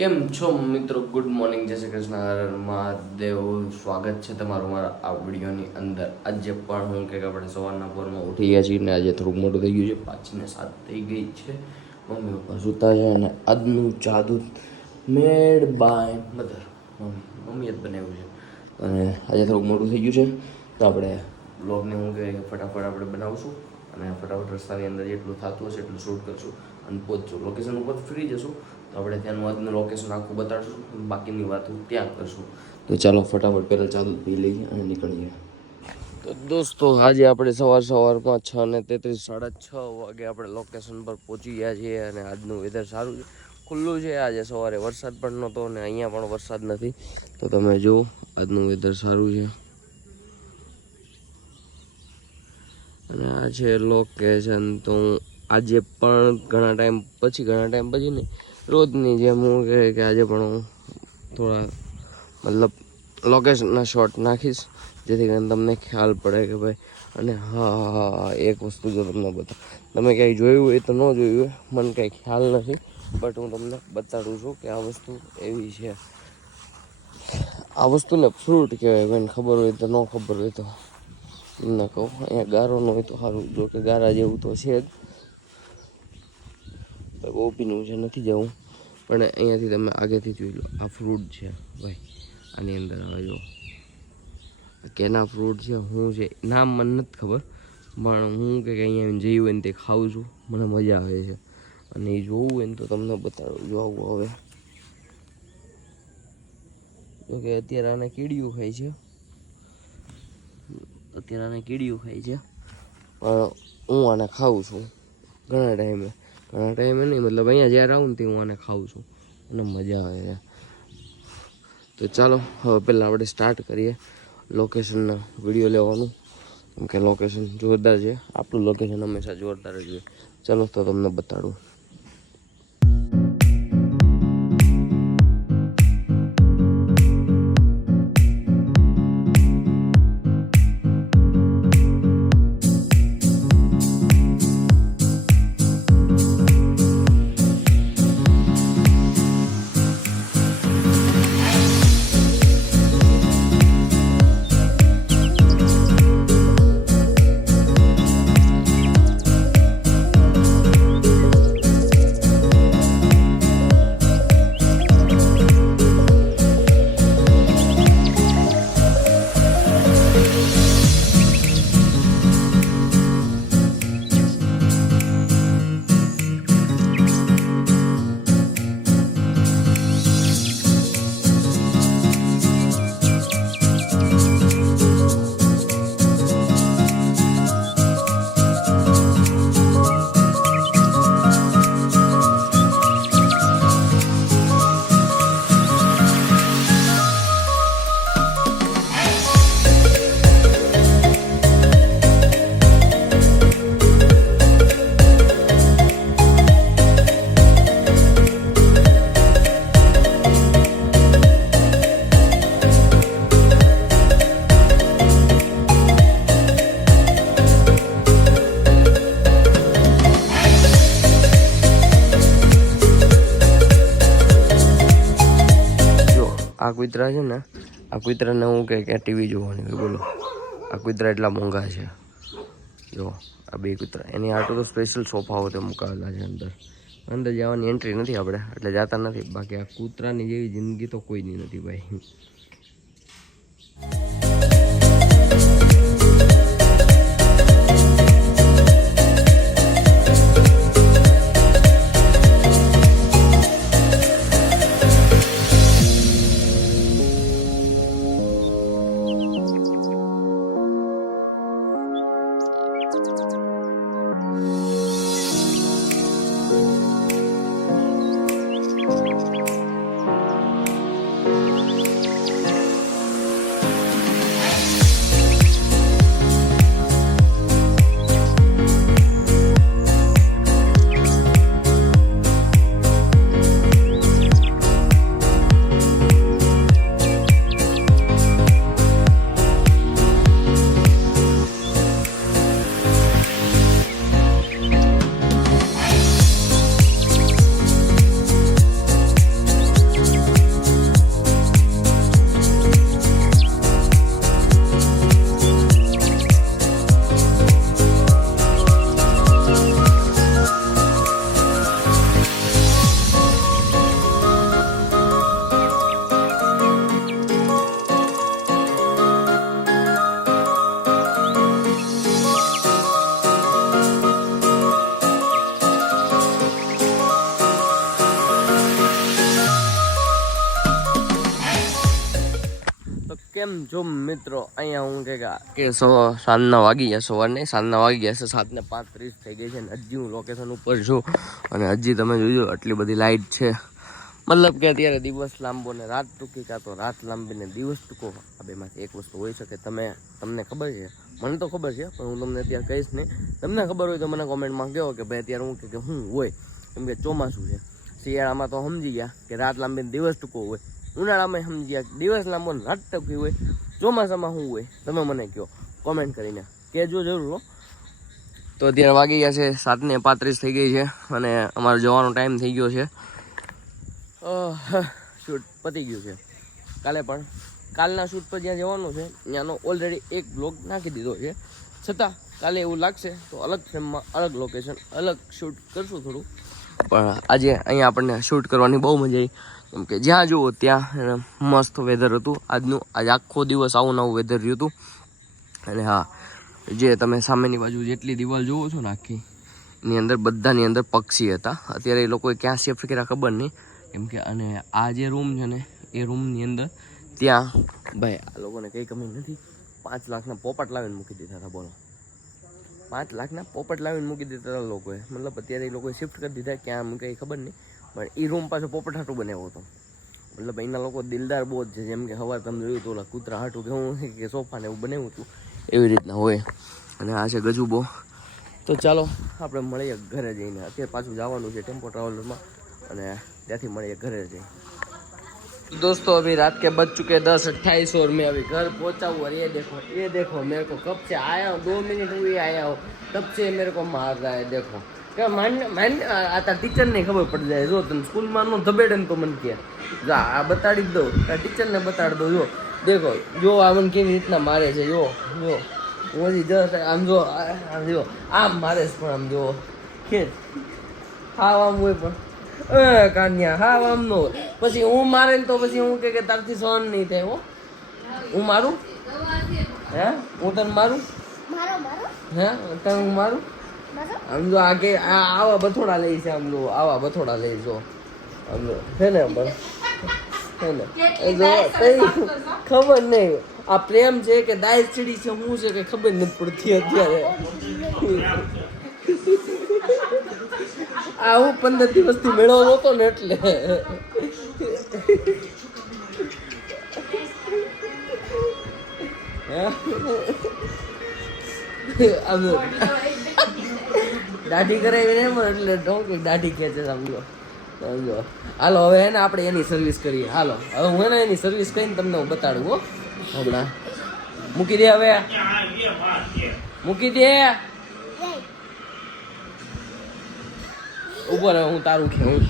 કેમ છો મિત્રો? ગુડ મોર્નિંગ, જય શ્રી કૃષ્ણ, હર હર મહાદેવ. સ્વાગત છે તમારું મારા આ વિડીયોની અંદર. આજે પણ હું કે આપણે સવારના પોરમાં ઉઠી ગયા છીએ ને આજે થોડુંક મોટું થઈ ગયું છે. 5 ને 7 થઈ ગઈ છે. મમ્મી પપ્પા સૂતા છે અને આજનું જાદુ મેડ બાય મધર મમ્મીએ જ બનાવ્યું છે. અને આજે થોડુંક મોટું થઈ ગયું છે તો આપણે બ્લોગને હું કહે ફટાફટ આપણે બનાવશું અને ફટાફટ રસ્તાની અંદર જેટલું થતું હશે એટલું શૂટ કરશું અને પહોંચશું. લોકેશન ઉપર ફ્રી જશું તો આપણે ત્યાંનું આજનું લોકેશન આખું બતાડશું, બાકીની વાતો ત્યાં કરશું. તો ચાલો ફટાફટ પહેલાં ચાલુ પી લઈએ અને નીકળીએ. તો દોસ્તો આજે આપણે સવારમાં 6:33 6:30 વાગે આપણે લોકેશન પર પહોંચી ગયા છીએ અને આજનું વેધર સારું છે, ખુલ્લું છે. આજે સવારે વરસાદ પણ નહોતો અને અહીંયા પણ વરસાદ નથી. તો તમે જુઓ આજનું વેધર સારું છે અને આ છે લોકેશન. તો આજે પણ ઘણા ટાઈમ પછી ને રોજની જેમ હું કહે કે આજે પણ હું થોડા મતલબ લોકેશનના શોટ નાખીશ જેથી કરીને તમને ખ્યાલ પડે કે ભાઈ. અને હા, એક વસ્તુ જો તમને તમે ક્યાંય જોયું હોય તો ન જોયું હોય, મને કાંઈ ખ્યાલ નથી, બટ હું તમને બતાડું છું કે આ વસ્તુ એવી છે. આ વસ્તુને ફ્રૂટ કહેવાય. કોઈને ખબર હોય તો, ન ખબર હોય તો તમને કહું. અહીંયા ગારો ન હોય તો સારું, જો કે ગારા જેવું તો છે જ. ઓપીનું છે, નથી જવું, પણ અહીંયાથી તમે આગળથી જોઈ લો. આ ફ્રૂટ છે ભાઈ, આની અંદર આવે જો કેના ફ્રૂટ છે, શું છે નામ મને નથી ખબર, પણ હું કે અહીંયા જઈ હોય ને તે ખાઉં છું, મને મજા આવે છે. અને એ જોવું હોય ને તો તમને બતાડું. જો આવું હવે જોકે અત્યારે આને કીડીયું ખાય છે, પણ હું આને ખાઉં છું ઘણા ટાઈમે નહીં, મતલબ અહીંયા જ્યારે આવું ને તે હું આને ખાઉં છું અને મજા આવે છે. તો ચાલો હવે પહેલાં આપણે સ્ટાર્ટ કરીએ લોકેશનના વિડીયો લેવાનું, કેમ કે લોકેશન જોરદાર છે. આપણું લોકેશન હંમેશા જોરદાર જ હોય. ચાલો તો તમને બતાડું. આ કૂતરા છે ને, આ કૂતરાને હું કે ટીવી જોવાની હોય, બોલો. આ કૂતરા એટલા મોંઘા છે. જો આ બે કૂતરા, એની આટલું તો સ્પેશિયલ સોફાઓ તે મુકાવેલા છે. અંદર જવાની એન્ટ્રી નથી આપણે, એટલે જતા નથી. બાકી આ કૂતરાની જેવી જિંદગી તો કોઈની નથી ભાઈ. કેમ છો મિત્રો? અહીંયા હું કે સાંજના વાગી ગયા, સવારને સાંજના વાગી ગયા છે 7:35 થઈ ગઈ છે ને હજી હું લોકેશન ઉપર છું. અને હજી તમે જોજો આટલી બધી લાઇટ છે. મતલબ કે અત્યારે દિવસ લાંબો ને રાત ટૂંકી, કાં તો રાત લાંબી ને દિવસ ટૂંકો, આ બેમાંથી એક વસ્તુ હોઈ શકે. તમને ખબર છે? મને તો ખબર છે, પણ હું તમને અત્યારે કહીશ નહીં. તમને ખબર હોય તો મને કોમેન્ટમાં કહો કે ભાઈ અત્યારે હું કે હું હોય. કેમ કે ચોમાસું છે. શિયાળામાં તો સમજી ગયા કે રાત લાંબી ને દિવસ ટૂંકો હોય. ઉનાળામાં સમજી ગયા દિવસ લાંબો ને રાત ટૂંકી હોય. ચોમાસામાં શું હોય તમે મને કહો, કોમેન્ટ કરીને કહેજો જરૂર. તો અત્યારે વાગી ગયા છે 7:35 થઈ ગઈ છે અને અમારો જવાનો ટાઈમ થઈ ગયો છે. શૂટ પતી ગયું છે. કાલના શૂટ પર જ્યાં જવાનું છે ત્યાંનો ઓલરેડી એક બ્લોગ નાખી દીધો છે. છતાં કાલે એવું લાગશે તો અલગ ફ્રેમમાં અલગ લોકેશન અલગ શૂટ કરશું થોડું. પણ આજે અહીંયા આપણને શૂટ કરવાની બહુ મજા આવી. કેમ કે જ્યાં જુઓ ત્યાં મસ્ત વેધર હતું આજનું. આજે આખો દિવસ આવું નવું વેધર રહ્યું હતું. અને હા, જે તમે સામેની બાજુ જેટલી દિવાલ જુઓ છો ને આખી, એની અંદર બધાની અંદર પક્ષી હતા. અત્યારે એ લોકોએ ક્યાં શિફ્ટ કર્યા ખબર નહીં. કેમ કે અને આ જે રૂમ છે ને એ રૂમની અંદર ત્યાં ભાઈ આ લોકોને કંઈ કમી નથી. 5 લાખના પોપટ લાવીને મૂકી દીધા હતા. બોલો, 5 લાખના પોપટ લાવીને મૂકી દીધા હતા લોકોએ. મતલબ અત્યારે એ લોકોએ શિફ્ટ કરી દીધા, ક્યાં મૂકે ખબર નહીં. પણ એ રૂમ પાછો પોપટ હાટું બનાવ્યો હતો. મતલબ અહીંના લોકો દિલદાર બહુ જ છે. જેમ કે હવા તમે જોયું તો ઓલા કૂતરા હાટું કે હું કે સોફાને એવું બનાવ્યું હતું એવી રીતના હોય. અને આ છે ગજુબો. તો ચાલો આપણે મળીએ ઘરે જઈને. અત્યારે પાછું જવાનું છે ટેમ્પો ટ્રાવેલરમાં અને ત્યાંથી મળીએ ઘરે જઈને. दोस्तों अभी रात के बज चुके 10:28 और मैं अभी घर पहुंचा हूँ. और ये देखो मेरे को कब से आया हूँ, 2 मिनट हुई आया हूँ, तब से मेरे को मार रहा है. देखो क्या मान आता टीचर ने खबर पड़ जाए. जो तुम स्कूल मानो धबेड़े तो मन किया आ बताड़ी दो, टीचर ने बताड़ दो. जो देखो जो आमन केवी રીતના મારે છે. જો ઓલી જस्ट આમ જો આમ મારે છે. પણ આમ જો ખેત હા આમ હોય પણ કાન્યા હા આમ નો. પછી હું મારે ને તો પછી હું કે તારથી સહન નહીં થાય. હું મારું હે હું તને મારું હે તને હું મારું. આમ જો આ કે આવા બથોડા લઈ છે. આમ જો આવા બથોડા લઈ જો આમ જો છે ને છે ને ખબર નહીં આ પ્રેમ છે કે દાય ચીડી છે શું છે કે ખબર નથી પડતી અત્યારે. આ હું 15 દિવસથી મેળો નહોતો ને એટલે દાઢી કરાવી ને એટલે ઢોંકી દાઢી ખેંચે. સમજો સમજો. હાલો હવે એને આપણે એની સર્વિસ કરીએ. હાલો હવે હું એને એની સર્વિસ કરીને તમને હું બતાડું. હો હમણાં મૂકી દે, હવે મૂકી દે. ઉપર હું તારું ખેવું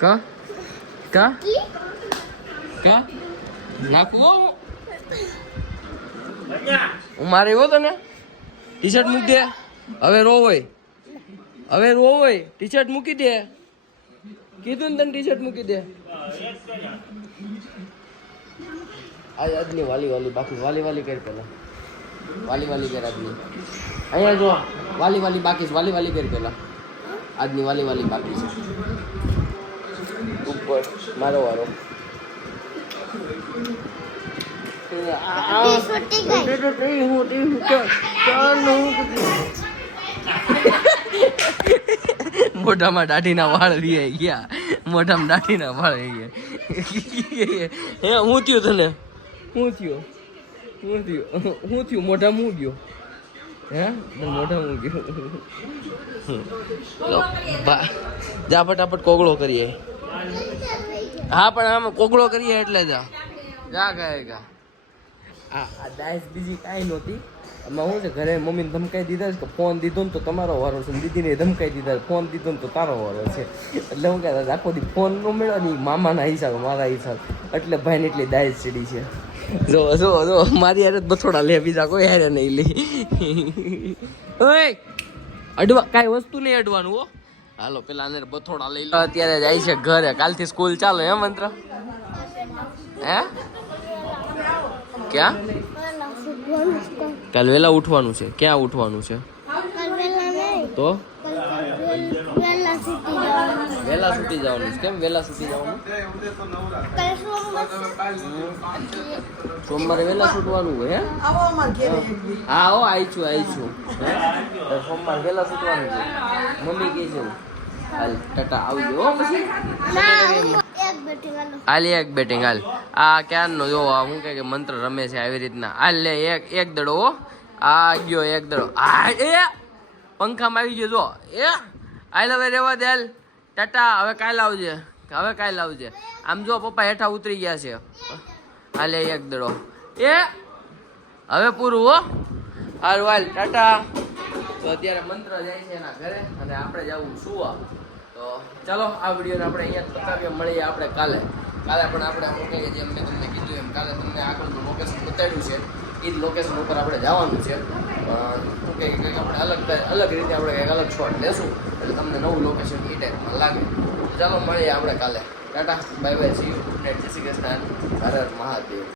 કા નાખું હું મારે એવો તો ને ટી શર્ટ મૂકી દે. હવે રો હોય ટી શર્ટ મૂકી દે. કીધું ને તને ટી શર્ટ મૂકી દે. આજની વાલી બાકી વાલી કરી પેલા વાલી કર આજની. અહીંયા જો વાલી બાકી વાલી કરી પેલા. આજની વાલી બાકી છે. ઉપર મારો વારો. મોઢામાં દાઢીના વાળ લઈ ગયા. મોઢામાં દાઢીના વાળ લઈ ગયા. હે હું થયું તને શું થયું મોઢા મું ગયો. હે મોઢા મું ગયો. જા ફટાફટ કોગળો કરીએ. હા પણ આમાં કોગળો કરીએ એટલે જા ગાય. આ દાઈસ બીજી કાંઈ નહોતી. આમાં શું છે ઘરે મમ્મીને ધમકાઈ દીધા છે કે ફોન દીધો ને તો તમારો વારો છે, દીદીને ધમકાઈ દીધા ફોન દીધો ને તો તારો વારો છે. એટલે હું કહેતા આખો દી ફોન ન મળ્યો ને મામાના હિસાબે મારા હિસાબ એટલે ભાઈને એટલી દાઈસ ચડી છે. જો મારી યાર બથોડા લે, બીજા કોઈ યાર નહીં લે. ઓય અડવા કાંઈ વસ્તુ નહીં અડવાનું. હો હાલો પેલા ને બથોડા લઈ લો. અત્યારે જાય છે ઘરે. કાલથી સ્કૂલ ચાલો હે મંત્ર? હે ક્યાં કાલ વેલા ઉઠવાનું છે? ક્યાં ઉઠવાનું છે? તો વહેલા છૂટી જવાનું છે. કેમ વહેલા છૂટી જવાનું? સોમવારે વહેલા છૂટવાનું હોય હે? હા હો આવી છું સોમવારે વહેલા છૂટવાનું છે. મમ્મી કહે છે હાલ ટાટા આવજો હો પછી હાલ એક બેટિંગ હાલ આ ક્યારનો જો હું કે મંત્ર રમે છે આવી રીતના હાલ લે એક દડો હો આ ગયો એક દડો આ એ પંખામાં આવી ગયો જો એ હાલ હવે રેવા દે હાલ ટાટા હવે કાલ આવજે આમ જો પપ્પા હેઠા ઉતરી ગયા છે હાલે એક દડો એ હવે પૂરું હો હારું હાલ ટાટા તો અત્યારે મંત્ર જાય છે એના ઘરે અને આપણે જવું સુવા તો ચાલો આ વિડીયોને આપણે અહીંયા પતાવીએ મળીએ આપણે કાલે પણ આપણે શું કહીએ જેમ મેં તમને કીધું એમ કાલે તમને આગળનું લોકેશન બતાવ્યું છે એ જ લોકેશન ઉપર આપણે જવાનું છે શું કહીએ કંઈક આપણે અલગ રીતે આપણે કંઈક અલગ શોટ લેશું એટલે તમને નવું લોકેશન એ ટાઈપમાં લાગે ચાલો મળીએ આપણે કાલે Tata bye bye see you જય શ્રી કૃષ્ણ હર હર મહાદેવ.